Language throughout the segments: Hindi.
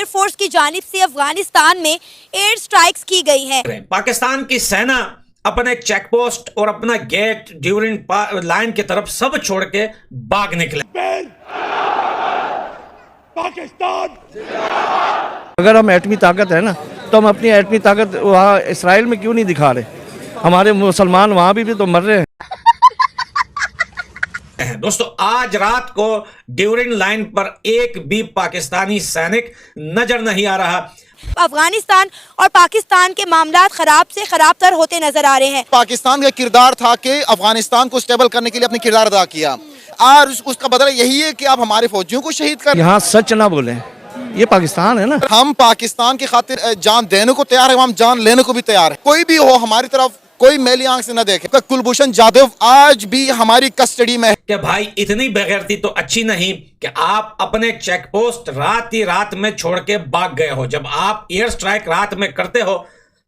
एयरफोर्स की जानिब से अफगानिस्तान में एयर स्ट्राइक्स की गई हैं। पाकिस्तान की सेना अपने चेक पोस्ट और अपना गेट ड्यूरिंग लाइन की तरफ सब छोड़ के भाग निकले। पाकिस्तान अगर हम एटमी ताकत है ना, तो हम अपनी एटमी ताकत वहाँ इसराइल में क्यों नहीं दिखा रहे? हमारे मुसलमान वहाँ भी तो मर रहे हैं। दोस्तों, आज रात को ड्यूरिंग लाइन पर एक भी पाकिस्तानी सैनिक नजर नहीं आ रहा। अफगानिस्तान और पाकिस्तान के मामलात खराब से खराब तर होते नजर आ रहे हैं। पाकिस्तान का किरदार था कि अफगानिस्तान को स्टेबल करने के लिए अपने किरदार अदा किया। आज उसका बदला यही है कि आप हमारे फौजियों को शहीद कर। यहाँ सच ना बोले, ये पाकिस्तान है ना। हम पाकिस्तान की खातिर जान देने को तैयार है, हम जान लेने को भी तैयार है। कोई भी हो हमारी तरफ कोई मैली आंख से न देखे। कुलभूषण जाधव आज भी हमारी कस्टडी में है। कि भाई इतनी बेगैरती तो अच्छी नहीं कि आप अपने चेक पोस्ट रात ही रात में छोड़ के भाग गए हो। जब आप एयर स्ट्राइक रात में करते हो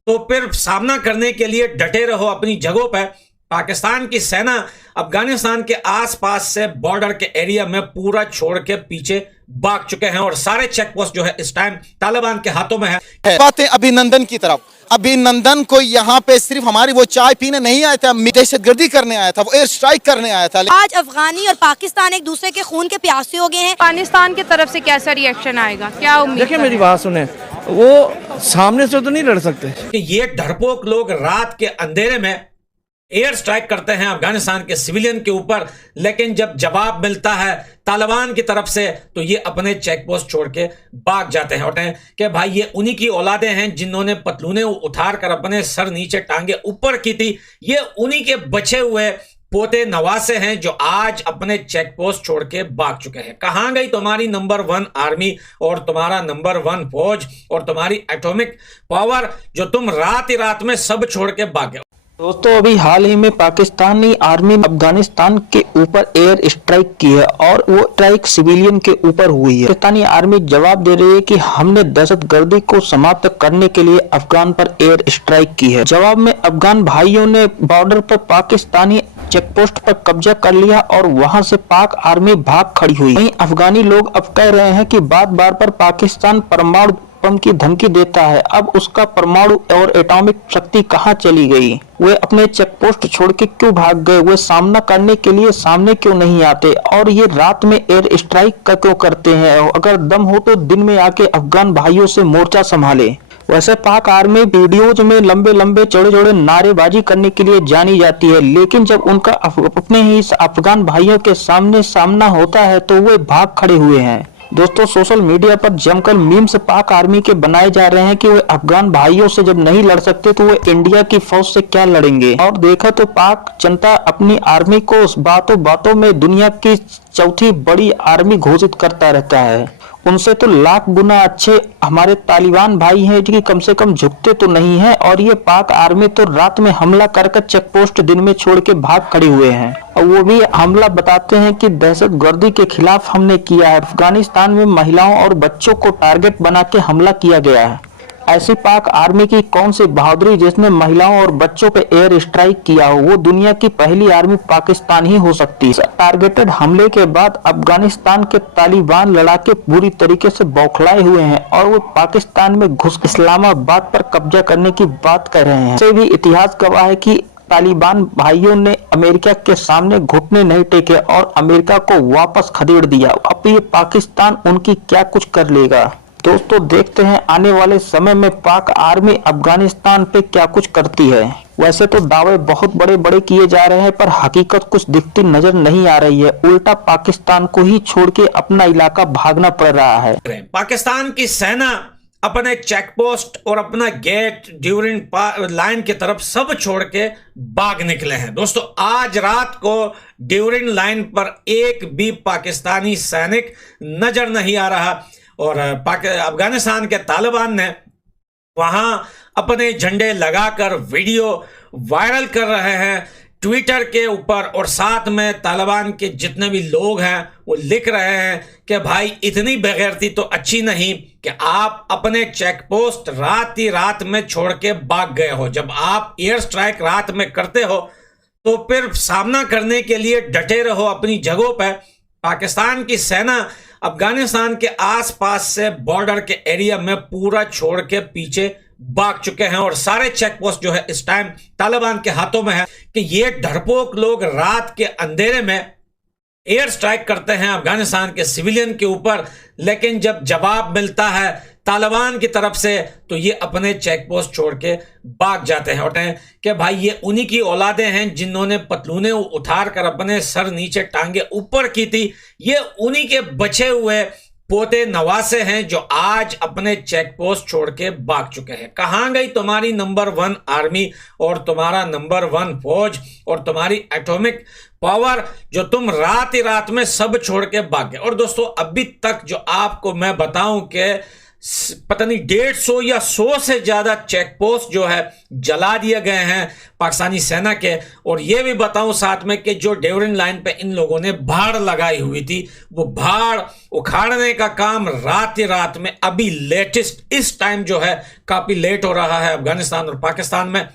तो फिर सामना करने के लिए डटे रहो अपनी जगहों पर। पाकिस्तान की सेना अफगानिस्तान के आसपास से बॉर्डर के एरिया में पूरा छोड़ के पीछे भाग चुके हैं और सारे चेक पोस्ट जो है इस टाइम तालिबान के हाथों में है। बातें अभिनंदन की तरफ। अभिनंदन को यहाँ पे सिर्फ हमारी वो चाय पीने नहीं आया था, दहशतगर्दी करने आया था, वो एयर स्ट्राइक करने आया था। आज अफगानी और पाकिस्तान एक दूसरे के खून के प्यासे हो गए हैं। अफगानिस्तान की तरफ से कैसा रिएक्शन आएगा, क्या उम्मीद? देखिए मेरी बात सुने, वो सामने से तो नहीं लड़ सकते। ये डरपोक लोग रात के अंधेरे में एयर स्ट्राइक करते हैं अफगानिस्तान के सिविलियन के ऊपर, लेकिन जब जवाब मिलता है तालिबान की तरफ से तो ये अपने चेक पोस्ट छोड़ के भाग जाते हैं। उठे कि भाई ये उन्हीं की औलादे हैं जिन्होंने पतलूने उतार कर अपने सर नीचे टांगे ऊपर की थी। ये उन्हीं के बचे हुए पोते नवासे हैं जो आज अपने चेक पोस्ट छोड़ के भाग चुके हैं। कहां गई तुम्हारी नंबर 1 आर्मी और तुम्हारा नंबर 1 फौज और तुम्हारी एटॉमिक पावर जो तुम रात ही रात में सब छोड़ के भागे? दोस्तों, अभी हाल ही में पाकिस्तानी आर्मी ने अफगानिस्तान के ऊपर एयर स्ट्राइक की है और वो स्ट्राइक सिविलियन के ऊपर हुई है। पाकिस्तानी आर्मी जवाब दे रही है कि हमने दहशतगर्दी को समाप्त करने के लिए अफगान पर एयर स्ट्राइक की है। जवाब में अफगान भाइयों ने बॉर्डर पर पाकिस्तानी चेक पोस्ट पर कब्जा कर लिया और वहां से पाक आर्मी भाग खड़ी हुई। वहीं अफगानी लोग अब कह रहे हैं कि बार पर पाकिस्तान परमाणु बम की धमकी देता है, अब उसका परमाणु और एटॉमिक शक्ति कहां चली गई? वे अपने चेक पोस्ट छोड़ के क्यों भाग गए? वे सामना करने के लिए सामने क्यों नहीं आते? और ये रात में एयर स्ट्राइक का क्यों करते हैं? अगर दम हो तो दिन में आके अफगान भाइयों से मोर्चा संभाले। वैसे पाक आर्मी वीडियोज में लंबे चौड़े नारेबाजी करने के लिए जानी जाती है, लेकिन जब उनका अपने ही अफगान भाइयों के सामने सामना होता है तो वे भाग खड़े हुए हैं। दोस्तों, सोशल मीडिया पर जमकर मीम्स पाक आर्मी के बनाए जा रहे हैं कि वे अफगान भाइयों से जब नहीं लड़ सकते तो वे इंडिया की फौज से क्या लड़ेंगे। और देखा तो पाक जनता अपनी आर्मी को बातों में दुनिया की चौथी बड़ी आर्मी घोषित करता रहता है। उनसे तो लाख गुना अच्छे हमारे तालिबान भाई हैं जो कि कम से कम झुकते तो नहीं हैं, और ये पाक आर्मी तो रात में हमला कर चेक पोस्ट दिन में छोड़ के भाग खड़े हुए हैं। और वो भी हमला बताते हैं कि दहशतगर्दी के खिलाफ हमने किया है। अफगानिस्तान में महिलाओं और बच्चों को टारगेट बना के हमला किया गया है। ऐसी पाक आर्मी की कौन सी बहादुरी जिसने महिलाओं और बच्चों पे एयर स्ट्राइक किया हो? वो दुनिया की पहली आर्मी पाकिस्तान ही हो सकती है। टारगेटेड हमले के बाद अफगानिस्तान के तालिबान लड़ाके पूरी तरीके से बौखलाए हुए हैं और वो पाकिस्तान में घुस इस्लामाबाद पर कब्जा करने की बात कर रहे हैं। से भी इतिहास गवाह है कि तालिबान भाइयों ने अमेरिका के सामने घुटने नहीं टेके और अमेरिका को वापस खदेड़ दिया। अब ये पाकिस्तान उनकी क्या कुछ कर लेगा? दोस्तों, देखते हैं आने वाले समय में पाक आर्मी अफगानिस्तान पे क्या कुछ करती है। वैसे तो दावे बहुत बड़े किए जा रहे हैं पर हकीकत कुछ दिखती नजर नहीं आ रही है। उल्टा पाकिस्तान को ही छोड़ के अपना इलाका भागना पड़ रहा है। पाकिस्तान की सेना अपने चेक पोस्ट और अपना गेट ड्यूरिंग लाइन की तरफ सब छोड़ के भाग निकले हैं। दोस्तों, आज रात को ड्यूरिंग लाइन पर एक भी पाकिस्तानी सैनिक नजर नहीं आ रहा और अफगानिस्तान के तालिबान ने वहां अपने झंडे लगाकर वीडियो वायरल कर रहे हैं ट्विटर के ऊपर, और साथ में तालिबान के जितने भी लोग हैं वो लिख रहे हैं कि भाई इतनी बेगैरती तो अच्छी नहीं कि आप अपने चेक पोस्ट रात ही रात में छोड़ के भाग गए हो। जब आप एयर स्ट्राइक रात में करते हो तो फिर सामना करने के लिए डटे रहो अपनी जगहों पर। पाकिस्तान की सेना अफगानिस्तान के आसपास से बॉर्डर के एरिया में पूरा छोड़ के पीछे भाग चुके हैं और सारे चेक पोस्ट जो है इस टाइम तालिबान के हाथों में है कि ये डरपोक लोग रात के अंधेरे में एयर स्ट्राइक करते हैं अफगानिस्तान के सिविलियन के ऊपर, लेकिन जब जवाब मिलता है तालिबान की तरफ से तो ये अपने चेक पोस्ट छोड़ के भाग जाते हैं और कि भाई ये उन्हीं की औलादें हैं जिन्होंने पतलूने उतार कर अपने सर नीचे टांगे ऊपर की थी। ये उन्हीं के बचे हुए पोते नवासे हैं जो आज अपने चेक पोस्ट छोड़ के भाग चुके हैं। कहां गई तुम्हारी नंबर 1 आर्मी और तुम्हारा नंबर 1 फौज और तुम्हारी एटॉमिक पावर जो तुम रात ही रात में सब छोड़ के भाग गए। और दोस्तों अभी तक जो आपको मैं बताऊं कि पता नहीं 150 या 100 से ज्यादा चेक पोस्ट जो है जला दिए गए हैं पाकिस्तानी सेना के। और ये भी बताऊं साथ में कि जो डेवरिन लाइन पे इन लोगों ने भाड़ लगाई हुई थी वो भाड़ उखाड़ने का काम रात ही रात में अभी लेटेस्ट इस टाइम जो है काफी लेट हो रहा है अफगानिस्तान और पाकिस्तान में।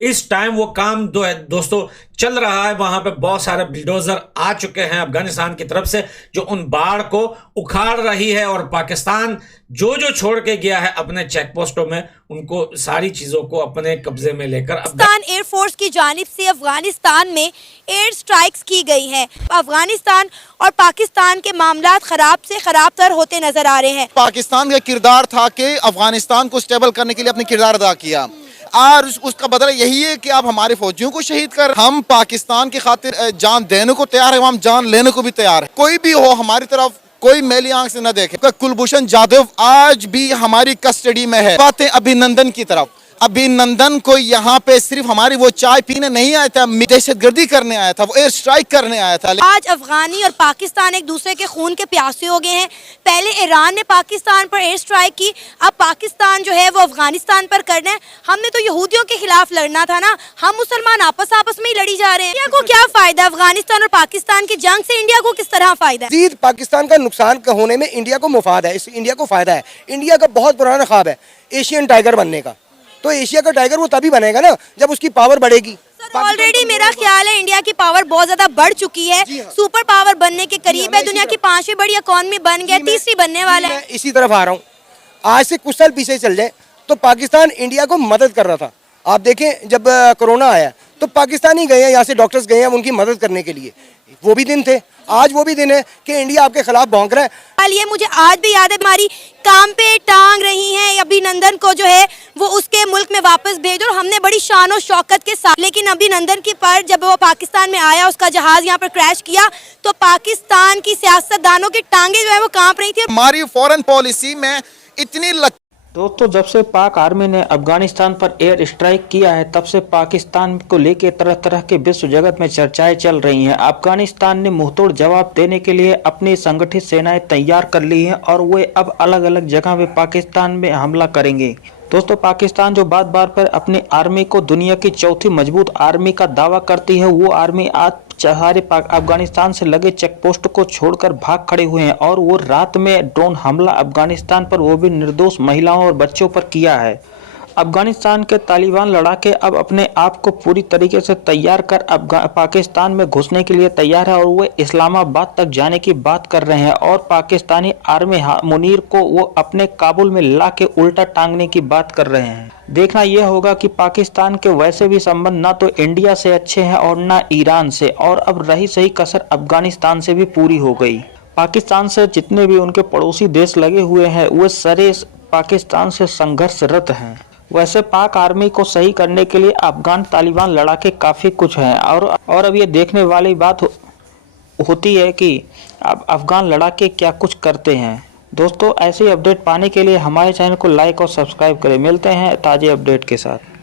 इस टाइम वो काम दोस्तों चल रहा है, वहां पे बहुत सारे बुलडोजर आ चुके हैं अफगानिस्तान की तरफ से जो उन बाढ़ को उखाड़ रही है और पाकिस्तान जो जो छोड़ के गया है अपने चेक पोस्टों में उनको सारी चीजों को अपने कब्जे में लेकर पाकिस्तान एयरफोर्स की जानिब से अफगानिस्तान में एयर स्ट्राइक्स की गई हैं। अफगानिस्तान और पाकिस्तान के मामलात खराब से खराब तर होते नजर आ रहे हैं। पाकिस्तान का किरदार था कि अफगानिस्तान को स्टेबल करने के लिए अपने किरदार अदा किया और उसका बदला यही है कि आप हमारे फौजियों को शहीद कर। हम पाकिस्तान की खातिर जान देने को तैयार है, हम जान लेने को भी तैयार है। कोई भी हो हमारी तरफ कोई मैली आंख से न देखे। कुलभूषण जाधव आज भी हमारी कस्टडी में है। बातें अभिनंदन की तरफ, अभिनंदन को यहाँ पे सिर्फ हमारी वो चाय पीने नहीं आया था, दहशतगर्दी करने आया था, वो एयर स्ट्राइक करने आया था। आज अफगानी और पाकिस्तान एक दूसरे के खून के प्यासे हो गए हैं। पहले ईरान ने पाकिस्तान पर एयर स्ट्राइक की, अब पाकिस्तान जो है वो अफगानिस्तान पर करना है। हमने तो यहूदियों के खिलाफ लड़ना था ना, हम मुसलमान आपस में ही लड़ी जा रहे हैं। इंडिया को क्या फायदा अफगानिस्तान और पाकिस्तान की जंग से? इंडिया को किस तरह फायदा है? पाकिस्तान का नुकसान होने में इंडिया को मुफाद है, इससे इंडिया को फायदा है। इंडिया का बहुत पुराना ख्वाब है एशियन टाइगर बनने का, तो एशिया का टाइगर वो तभी बनेगा ना जब उसकी पावर बढ़ेगी। ऑलरेडी मेरा ख्याल है इंडिया की पावर बहुत ज्यादा बढ़ चुकी है, सुपर पावर बनने के करीब है, दुनिया की 5वीं बड़ी इकॉनमी बन गया, 3री बनने वाला है। इसी तरफ आ रहा हूँ। आज से कुछ साल पीछे चल जाए तो पाकिस्तान इंडिया को मदद कर रहा था। आप देखें जब कोरोना आया तो पाकिस्तान ही गए हैं, यहाँ से डॉक्टर्स गए हैं उनकी मदद करने के लिए। वो भी दिन थे, आज वो भी दिन है कि इंडिया आपके खिलाफ भौंक रहा है। ये मुझे आज भी याद है, हमारी काम पे टांग रही हैं अभिनंदन को जो है वो उसके मुल्क में वापस भेजो, और हमने बड़ी शान और शौकत के साथ। लेकिन अभिनंदन की पर जब वो पाकिस्तान में आया, उसका जहाज यहाँ पर क्रैश किया तो पाकिस्तान की सियासतदानों की टांगे जो है वो कांप रही थी। हमारी फॉरेन पॉलिसी में इतनी दोस्तों जब से पाक आर्मी ने अफगानिस्तान पर एयर स्ट्राइक किया है तब से पाकिस्तान को लेकर तरह तरह के विश्व जगत में चर्चाएं चल रही हैं। अफगानिस्तान ने मुंहतोड़ जवाब देने के लिए अपनी संगठित सेनाएं तैयार कर ली हैं और वे अब अलग अलग जगह पे पाकिस्तान में हमला करेंगे। दोस्तों पाकिस्तान जो बार बार पर अपनी आर्मी को दुनिया की 4थी मजबूत आर्मी का दावा करती है, वो आर्मी आज सारे अफगानिस्तान से लगे चेक पोस्ट को छोड़कर भाग खड़े हुए हैं और वो रात में ड्रोन हमला अफगानिस्तान पर, वो भी निर्दोष महिलाओं और बच्चों पर किया है। अफगानिस्तान के तालिबान लड़ाके अब अपने आप को पूरी तरीके से तैयार कर पाकिस्तान में घुसने के लिए तैयार है और वे इस्लामाबाद तक जाने की बात कर रहे हैं और पाकिस्तानी आर्मी मुनीर को वो अपने काबुल में ला के उल्टा टांगने की बात कर रहे हैं। देखना यह होगा कि पाकिस्तान के वैसे भी संबंध ना तो इंडिया से अच्छे हैं और ना ईरान से, और अब रही सही कसर अफगानिस्तान से भी पूरी हो गई। पाकिस्तान से जितने भी उनके पड़ोसी देश लगे हुए हैं वे सारे पाकिस्तान से संघर्षरत हैं। वैसे पाक आर्मी को सही करने के लिए अफगान तालिबान लड़ाके काफ़ी कुछ हैं और अब ये देखने वाली बात होती है कि अब अफगान लड़ाके क्या कुछ करते हैं। दोस्तों ऐसे अपडेट पाने के लिए हमारे चैनल को लाइक और सब्सक्राइब करें। मिलते हैं ताज़े अपडेट के साथ।